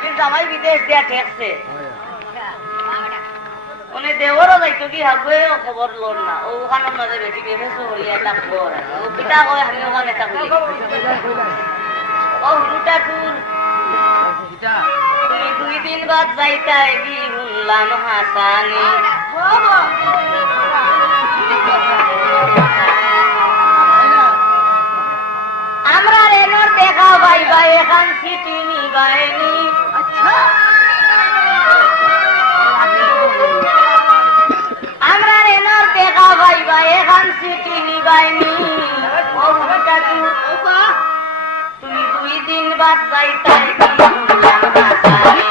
বেটির জামাই বিদেশ দিয়া ঠেকছে উনি দেওয়ারও যাইতো কি হবে খবর লোন না ওখানের মাঝে বেটি বেফেছো হইয়া এটা খবর ও পিতা কয় আমি ওখানে এটা করি ও হুলুটা টুর তুমি 2 দিন বাদ যাইতা কি শুনলাম হাসানি আমরা রেনোর দেখা পাইবা এখান সিটি নিবাইনি আমরা রেনোর দেখা পাইবা এখান সিটি নিবাইনি তুমি 2 দিন বাদ যাইতা কি শুনলাম হাসানি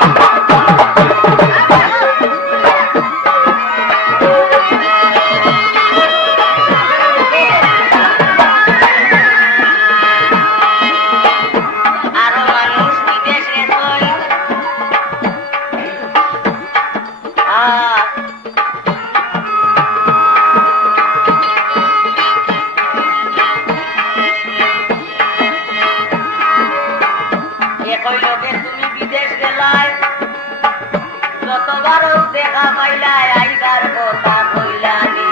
দেখা পাইলা আইবার কথা কইলানি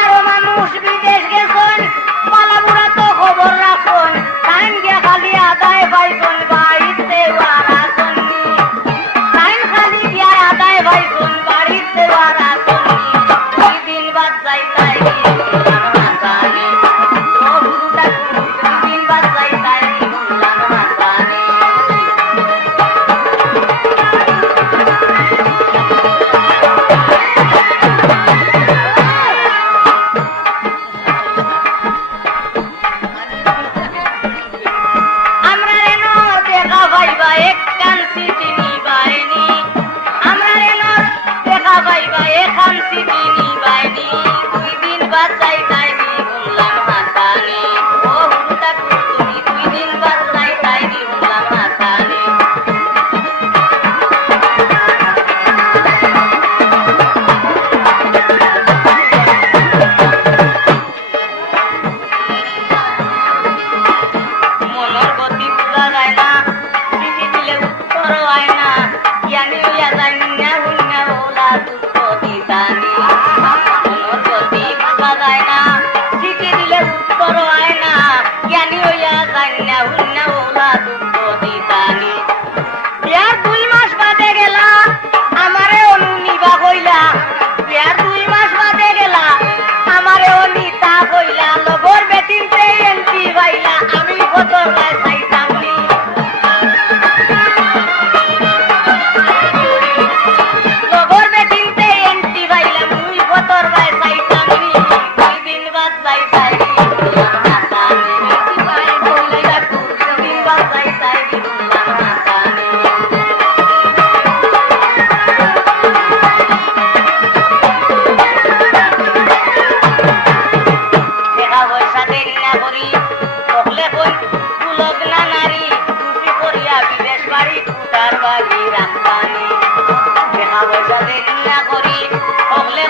আরো মানুষ বিদেশ গেছেন পালাবুড়া তো খবর রাখুন টাইম গিয়া খালি আদায় পাইছেন বাড়িতে ওয়ারাছেন টাইম খালি গিয়া আদায় পাইছেন বাড়িতে ওয়ারাছেন 2 দিন বাদ যাইতাই দেখা পয়সা দেরি না করি হকলে